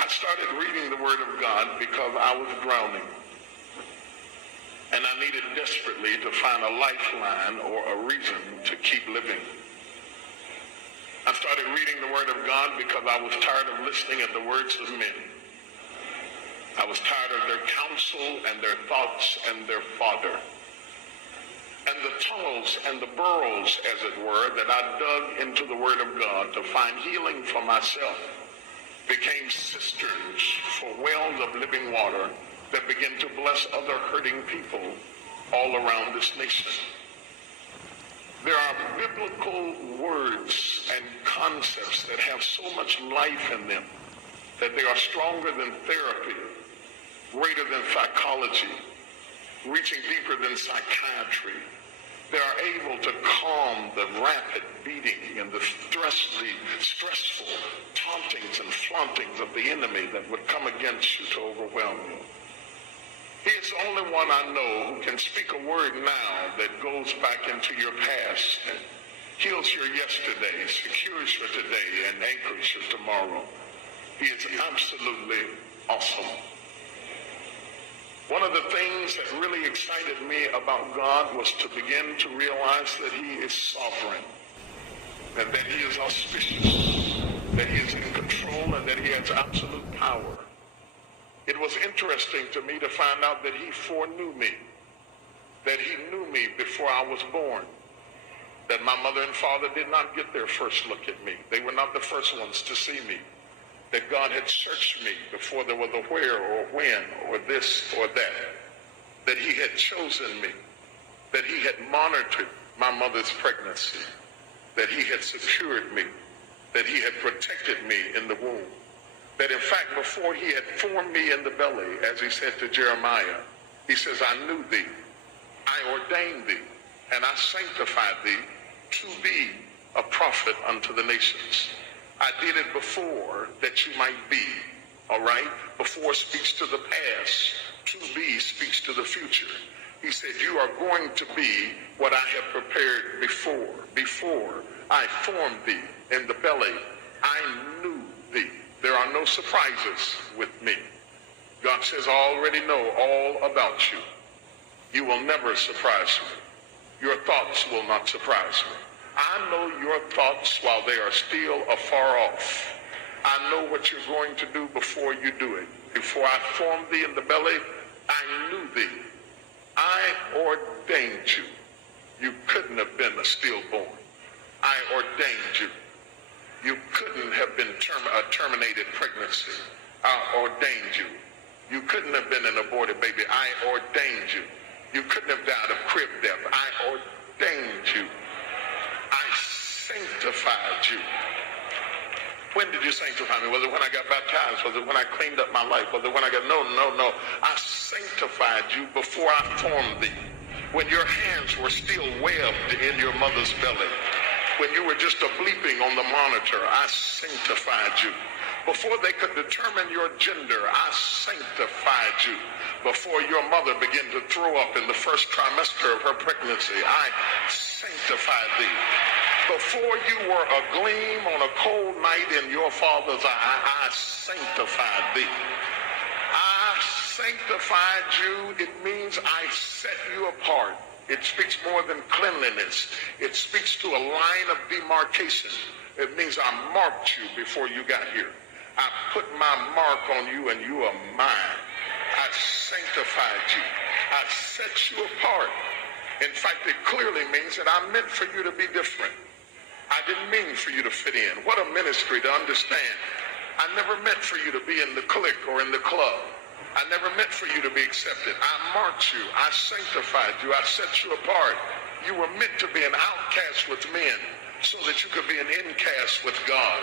I started reading the Word of God because I was drowning. And I needed desperately to find a lifeline or a reason to keep living. I started reading the Word of God because I was tired of listening at the words of men. I was tired of their counsel and their thoughts and their fodder. And the tunnels and the burrows, as it were, that I dug into the Word of God to find healing for myself became cisterns for wells of living water that began to bless other hurting people all around this nation. There are biblical words and concepts that have so much life in them that they are stronger than therapy, greater than psychology, reaching deeper than psychiatry. They are able to calm the rapid beating and the stressful tauntings and flauntings of the enemy that would come against you to overwhelm you. He is the only one I know who can speak a word now that goes back into your past and heals your yesterday, secures your today, and anchors your tomorrow. He is absolutely awesome. One of the things that really excited me about God was to begin to realize that he is sovereign, and that he is auspicious, that he is in control, and that he has absolute power. It was interesting to me to find out that he foreknew me, that he knew me before I was born, that my mother and father did not get their first look at me. They were not the first ones to see me. That God had searched me before there was a where or when or this or that. That he had chosen me. That he had monitored my mother's pregnancy. That he had secured me. That he had protected me in the womb. That in fact, before he had formed me in the belly, as he said to Jeremiah, he says, I knew thee, I ordained thee, and I sanctified thee to be a prophet unto the nations. I did it before that you might be, all right? Before speaks to the past, to be speaks to the future. He said, you are going to be what I have prepared before. Before I formed thee in the belly, I knew thee. There are no surprises with me. God says, I already know all about you. You will never surprise me. Your thoughts will not surprise me. I know your thoughts while they are still afar off. I know what you're going to do before you do it. Before I formed thee in the belly, I knew thee. I ordained you. You couldn't have been a stillborn. I ordained you. You couldn't have been a terminated pregnancy. I ordained you. You couldn't have been an aborted baby. I ordained you. You couldn't have died of crib death. I ordained you. I sanctified you. When did you sanctify me? Was it when I got baptized? Was it when I cleaned up my life? Was it when I got, no. I sanctified you before I formed thee. When your hands were still webbed in your mother's belly. When you were just a bleeping on the monitor, I sanctified you. Before they could determine your gender, I sanctified you. Before your mother began to throw up in the first trimester of her pregnancy, I sanctified thee. Before you were a gleam on a cold night in your father's eye, I sanctified thee. I sanctified you. It means I set you apart. It speaks more than cleanliness. It speaks to a line of demarcation. It means I marked you before you got here. I put my mark on you and you are mine. I sanctified you. I set you apart. In fact, it clearly means that I meant for you to be different. I didn't mean for you to fit in. What a ministry to understand. I never meant for you to be in the clique or in the club. I never meant for you to be accepted. I marked you. I sanctified you. I set you apart. You were meant to be an outcast with men so that you could be an incast with God.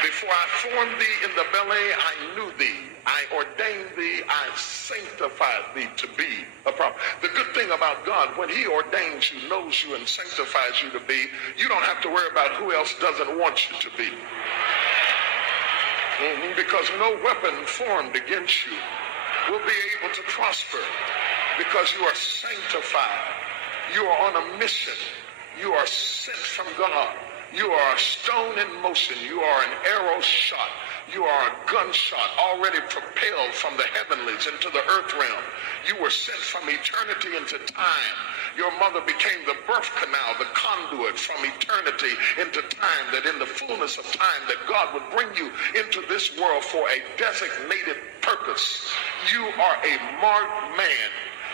Before I formed thee in the belly, I knew thee. I ordained thee. I sanctified thee to be a prophet. The good thing about God, when he ordains you, knows you, and sanctifies you to be, you don't have to worry about who else doesn't want you to be. Because no weapon formed against you will be able to prosper, because you are sanctified. You are on a mission. You are sent from God. You are a stone in motion. You are an arrow shot. You are a gunshot already propelled from the heavenlies into the earth realm. You were sent from eternity into time. Your mother became the birth canal, the conduit from eternity into time, that in the fullness of time that God would bring you into this world for a designated purpose. You are a marked man.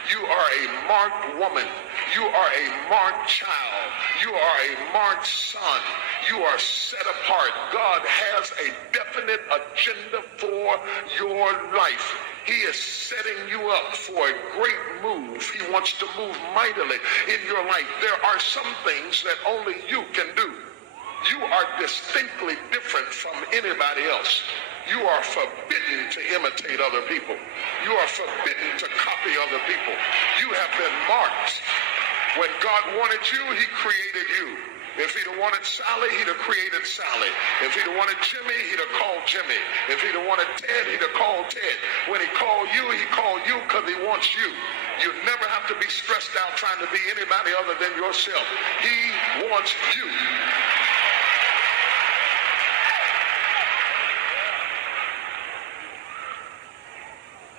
You are a marked woman. You are a marked child. You are a marked son. You are set apart. God has a definite agenda for your life. He is setting you up for a great move. He wants to move mightily in your life. There are some things that only you can do. You are distinctly different from anybody else. You are forbidden to imitate other people. You are forbidden to copy other people. You have been marked. When God wanted you, he created you. If he'd have wanted Sally, he'd have created Sally. If he'd have wanted Jimmy, he'd have called Jimmy. If he'd have wanted Ted, he'd have called Ted. When he called you because he wants you. You never have to be stressed out trying to be anybody other than yourself. He wants you.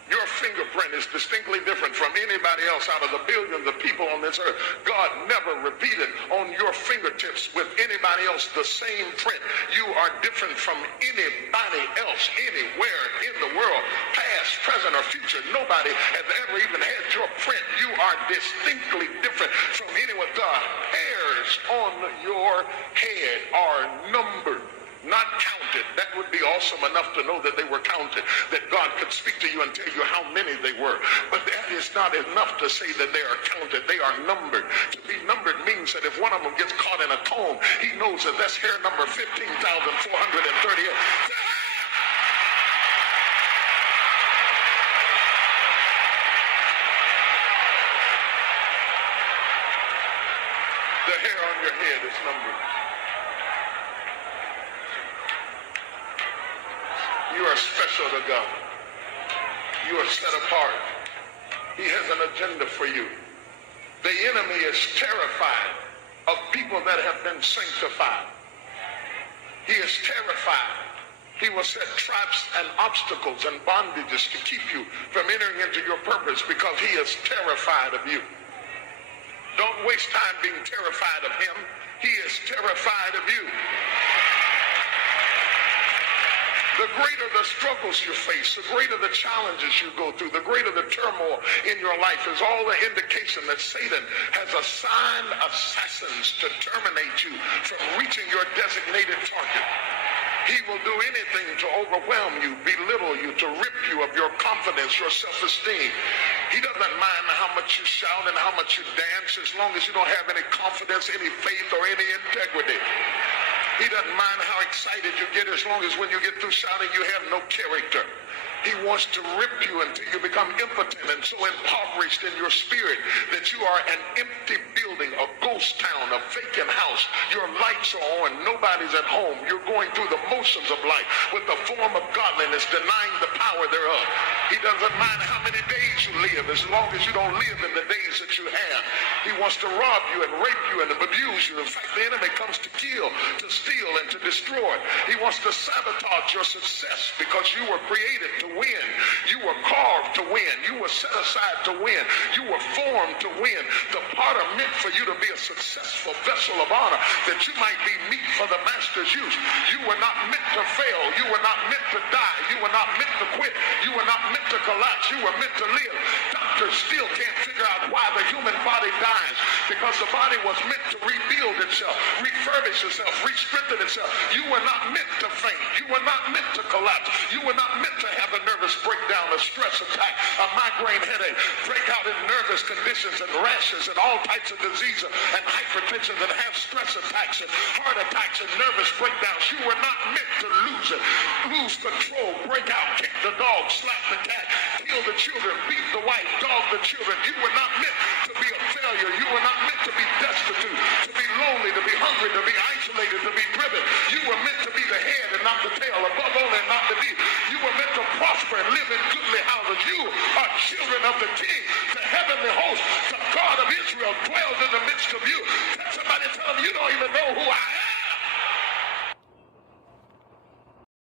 Your fingerprint is distinctly different from anybody else out of the billions of people on this earth. God never repeated on your fingertips with anybody else the same print. You are different from anybody else anywhere in the world, past, present, or future. Nobody has ever even had your print. You are distinctly different from anyone. The hairs on your head are numbered, not counted. That would be awesome enough to know that they were counted, that God could speak to you and tell you how many they were. But that is not enough to say that they are counted. They are numbered. To be numbered means that if one of them gets caught in a comb, he knows that that's hair number 15,438. The hair on your head is numbered. You are special to God. You are set apart. He has an agenda for you. The enemy is terrified of people that have been sanctified. He is terrified. He will set traps and obstacles and bondages to keep you from entering into your purpose because he is terrified of you. Don't waste time being terrified of him. He is terrified of you. The greater the struggles you face, the greater the challenges you go through, the greater the turmoil in your life is all the indication that Satan has assigned assassins to terminate you from reaching your designated target. He will do anything to overwhelm you, belittle you, to rip you of your confidence, your self-esteem. He doesn't mind how much you shout and how much you dance as long as you don't have any confidence, any faith, or any integrity. He doesn't mind how excited you get as long as when you get through shouting you have no character. He wants to rip you until you become impotent and so impoverished in your spirit that you are an empty building, a ghost town, a vacant house. Your lights are on, nobody's at home. You're going through the motions of life with the form of godliness, denying the power thereof. He doesn't mind how many days you live as long as you don't live in the days that you have. He wants to rob you and rape you and abuse you. In fact, the enemy comes to kill, to steal, and to destroy. He wants to sabotage your success because you were created to win. You were carved to win. You were set aside to win. You were formed to win. The potter meant for you to be a successful vessel of honor, that you might be meat for the master's use. You were not meant to fail. You were not meant to die. You were not meant to quit. You were not meant to collapse. You were meant to live. Doctors still can't figure out why the human body dies, because the body was meant to rebuild itself, refurbish itself, re-strengthen itself. You were not meant to faint. You were not meant to collapse. You were not meant to have a nervous breakdown, a stress attack, a migraine headache, break out in nervous conditions and rashes and all types of diseases and hypertension that have stress attacks and heart attacks and nervous breakdowns. You were not meant to lose it, lose control, break out, kick the dog, slap the cat, kill the children, beat the wife, dog the children. You were not meant to be a failure. You were not meant to be destitute, to be lonely, to be hungry, to be isolated, to be driven. You were meant to be the head and not the tail, above all and not the beneath. You were meant to prosper and live in goodly houses. You are children of the King, the heavenly host, the God of Israel dwells in the midst of you. Somebody tell them, you don't even know who I